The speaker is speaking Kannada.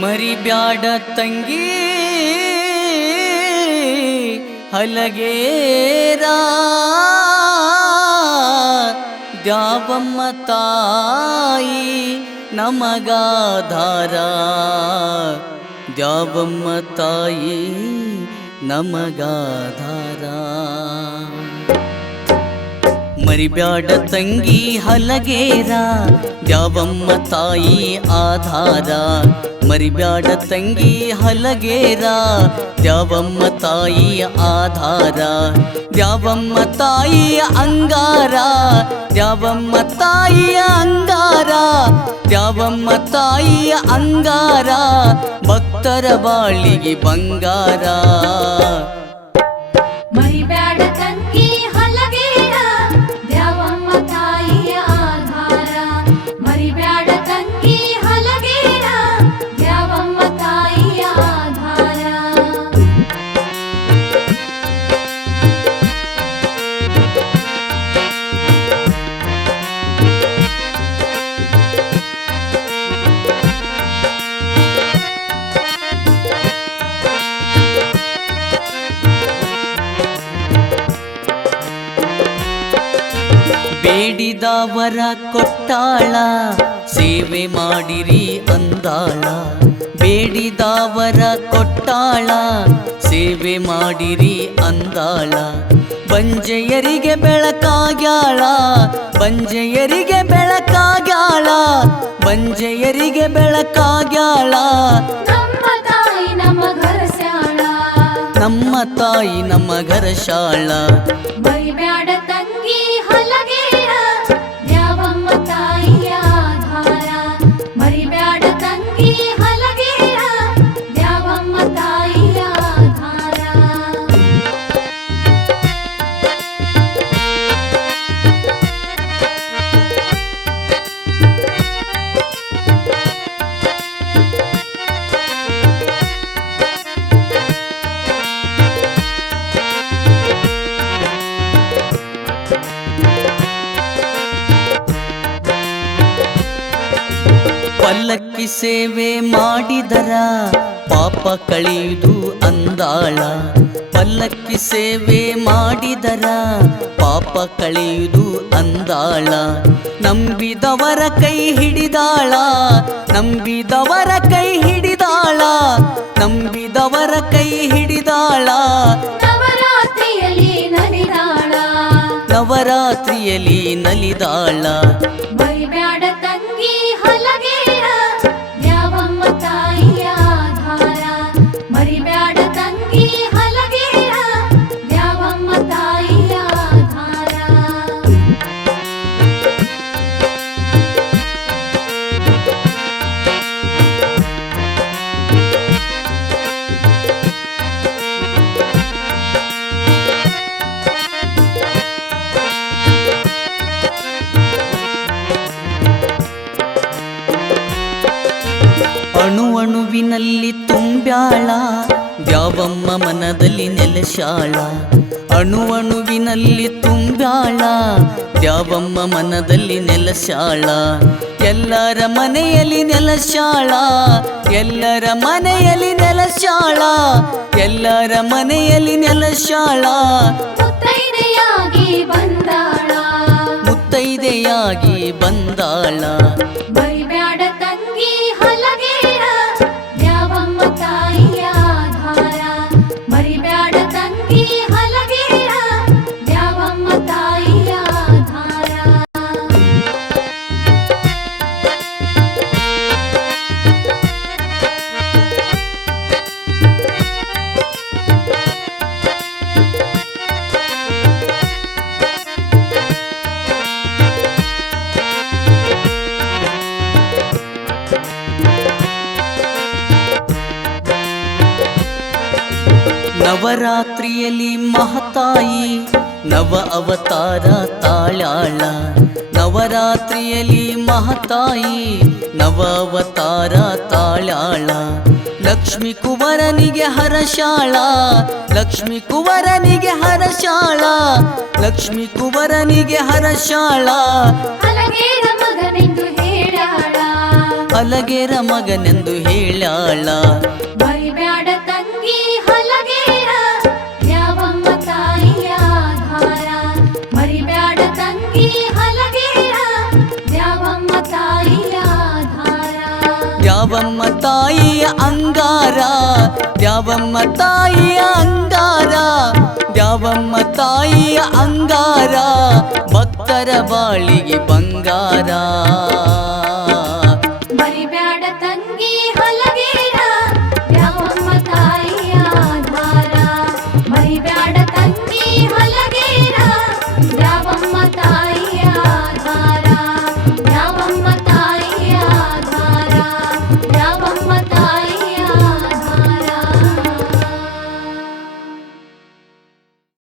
ಮರಿಬ್ಯಾಡ ತಂಗಿ ಹಲಗೇರ ದ್ಯಾವಮ್ಮ ತಾಯಿ ನಮಗಾಧಾರ ದ್ಯಾವಮ್ಮ ತಾಯಿ ನಮಗಾಧಾರ ಮರಿಬ್ಯಾಡ ತಂಗಿ ಹಲಗೇರ ದ್ಯಾವಮ್ಮ ತಾಯಿ ಆಧಾರ ಮರಿಬ್ಯಾಡ ತಂಗಿ ಹಲಗೇರ ದ್ಯಾವಮ್ಮ ತಾಯಿ ಆಧಾರ ದ್ಯಾವಮ್ಮ ತಾಯಿಯ ಅಂಗಾರ ದ್ಯಾವಮ್ಮ ತಾಯಿಯ ಅಂಗಾರ ದ್ಯಾವಮ್ಮ ತಾಯಿಯ ಅಂಗಾರ ಭಕ್ತರ ಬಾಳಿಗೆ ಬಂಗಾರ ಮರಿಬ್ಯಾಡ ತಂಗಿ ಹಲಗೇರ ದ್ಯಾವಮ್ಮ ತಾಯಿಯ ಆಧಾರ ಮರಿಬ್ಯಾಡ ತಂಗಿ ಹಲಗೇರ ದ್ಯಾವಮ್ಮ ತಾಯಿಯ ಆಧಾರ ಬೇಡಿದವರ ಕೊಟ್ಟಾಳ ಸೇವೆ ಮಾಡಿರಿ ಅಂದಾಳ ಬೇಡಿದವರ ಕೊಟ್ಟಾಳ ಸೇವೆ ಮಾಡಿರಿ ಅಂದಾಳ ಬಂಜೆಯರಿಗೆ ಬೆಳಕಾಗ್ಯಾಳ ಬಂಜೆಯರಿಗೆ ಬೆಳಕಾಗ್ಯಾಳ ಬಂಜೆಯರಿಗೆ ಬೆಳಕಾಗ್ಯಾಳ ನಮ್ಮ ತಾಯಿ ನಮ್ಮ ಘರಸ್ಯಾಳ ನಮ್ಮ ತಾಯಿ ನಮ್ಮ ಘರಶಾಳ ಮರಿಬ್ಯಾಡ ತಂಗಿ ಹಲಗೇರ ದ್ಯಾವಮ್ಮ ತಾಯಿಯ ಆಧಾರ ಮರಿಬ್ಯಾಡ ತಂಗಿ ಹಲಗೇರ ದ್ಯಾವಮ್ಮ ತಾಯಿಯ ಆಧಾರ ಪಲ್ಲಕ್ಕಿ ಸೇವೆ ಮಾಡಿದರ ಪಾಪ ಕಳೆಯುವುದು ಅಂದಾಳ ಪಲ್ಲಕ್ಕಿ ಸೇವೆ ಮಾಡಿದರ ಪಾಪ ಕಳೆಯುವುದು ಅಂದಾಳ ನಂಬಿದವರ ಕೈ ಹಿಡಿದಾಳ ನಂಬಿದವರ ಕೈ ಹಿಡಿದಾಳ ನಂಬಿದವರ ಕೈ ಹಿಡಿದಾಳ ನವರಾತ್ರಿಯಲ್ಲಿ ನಲಿದಾಳ ನವರಾತ್ರಿಯಲ್ಲಿ ನಲಿದಾಳ ಮರಿಬ್ಯಾಡ ತಂಗಿ ಹಲಗೇರ ದ್ಯಾವಮ್ಮ ತಾಯಿಯ ಆಧಾರ ಮರಿಬ್ಯಾಡ ತಂಗಿ ಹಲಗೇರ ದ್ಯಾವಮ್ಮ ತಾಯಿಯ ಆಧಾರ ಅಣು ಅಣುವಿನಲ್ಲಿ ತುಂಬ್ಯಾಳ ದ್ಯಾವಮ್ಮ ಮನದಲ್ಲಿ ನೆಲೆಸಾಳ ಅಣು ಅಣುವಿನಲ್ಲಿ ತುಂಬ್ಯಾಳ ದ್ಯಾವಮ್ಮ ಮನದಲ್ಲಿ ನೆಲೆಸಾಳ ಎಲ್ಲರ ಮನೆಯಲ್ಲಿ ನೆಲೆಸಾಳ ಎಲ್ಲರ ಮನೆಯಲ್ಲಿ ನೆಲೆಸಾಳ ಎಲ್ಲರ ಮನೆಯಲ್ಲಿ ನೆಲೆಸಾಳ ಮುತ್ತೈದೆಯಾಗಿ ಬಂದಾಳ ಮುತ್ತೈದೆಯಾಗಿ ಬಂದಾಳ ಮರಿಬ್ಯಾಡ ತಂಗಿ ಹಲಗೇರ ದ್ಯಾವಮ್ಮ ತಾಯಿಯ ಆಧಾರ ಮರಿಬ್ಯಾಡ ತಂಗಿ ಹಲಗೇರ ದ್ಯಾವಮ್ಮ ತಾಯಿಯ ಆಧಾರ ನವರಾತ್ರಿಯಲ್ಲಿ ಮಹತಾಯಿ ನವ ಅವತಾರ ತಾಳಾಳ ನವರಾತ್ರಿಯಲ್ಲಿ ಮಹತಾಯಿ ನವ ಅವತಾರ ತಾಳಾಳ ಲಕ್ಷ್ಮಿ ಕುವರನಿಗೆ ಹರಶಾಳ ಲಕ್ಷ್ಮಿ ಕುವರನಿಗೆ ಹರಶಾಳ ಲಕ್ಷ್ಮಿ ಕುವರನಿಗೆ ಹರಶಾಳ ಹಲಗೇರ ಮಗನೆಂದು ಹೇಳಾಳ ಹಲಗೇರ ಮಗನೆಂದು ಹೇಳ್ಯಾಳ ಮರಿಬ್ಯಾಡ ತಂಗಿ ಹಲಗೇರ ದ್ಯಾವಮ್ಮ ತಾಯಿಯ ಧಾರ ಮರಿಬ್ಯಾಡ ತಂಗಿ ಹಲಗೇರ ದ್ಯಾವಮ್ಮ ತಾಯಿಯ ಧಾರ ದ್ಯಾವಮ್ಮ ತಾಯಿಯ ಅಂಗಾರ ದ್ಯಾವಮ್ಮ ತಾಯಿಯ ಅಂಗಾರ ದ್ಯಾವಮ್ಮ ತಾಯಿಯ ಅಂಗಾರ ಭಕ್ತರ ಬಾಳಿಗೆ ಬಂಗಾರ